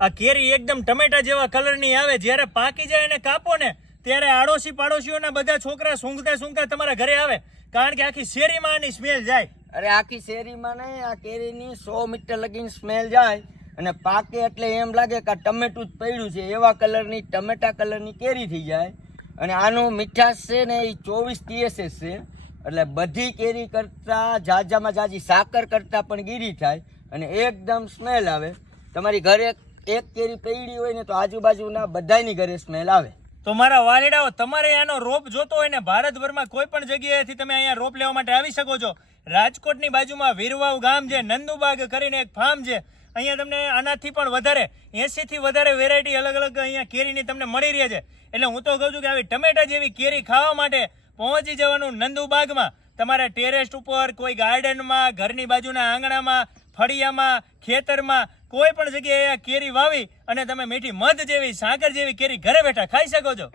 આ કેરી એકદમ ટમેટા જેવા કલરની આવે, જ્યારે પાકી જાય અને કાપો ને ત્યારે આડોશી પાડોશીઓના બધા છોકરા સૂંઘતા તમારા ઘરે આવે, કારણ કે આખી શેરીમાં આની સ્મેલ જાય. અરે આખી શેરીમાં નહીં, આ કેરીની 100 મીટર લગીને સ્મેલ જાય અને પાકે એટલે એમ લાગે કે આ ટમેટું જ પડ્યું છે, એવા કલરની ટમેટા કલરની કેરી થઈ જાય. અને આનું મીઠાશ છે ને એ 24 TSS છે, એટલે બધી કેરી કરતાં જાજામાં જાજી સાકર કરતાં પણ ગીરી થાય અને એકદમ સ્મેલ આવે. તમારી ઘરે એક કેરી પડી હોય ને તો આજુબાજુના બધાની ઘરે સ્મેલ આવે. તો મારા વાલીડાઓ, તમારે આનો રોપ જોતો હોય ને ભારતભરમાં કોઈ પણ જગ્યાએથી તમે અહીંયા રોપ લેવા માટે આવી શકો છો. રાજકોટની બાજુમાં વીરવાવ ગામ છે, નંદુબાગ કરીને એક ફાર્મ છે, અહીંયા તમને આનાથી પણ વધારે 80 થી વધારે વેરાયટી અલગ અલગ અહીંયા કેરીની તમને મળી રહે છે. એટલે હું તો કહું છું કે આવી ટમેટા જેવી કેરી ખાવા માટે પહોંચી જવાનું નંદુબાગમાં. તમારા ટેરેસ ઉપર, કોઈ ગાર્ડનમાં, ઘરની બાજુના આંગણામાં, ફળિયામાં, ખેતરમાં, કોઈ પણ જગ્યાએ કેરી વાવી અને તમે મીઠી મધ જેવી, સાકર જેવી કેરી ઘરે બેઠા ખાઈ શકો છો.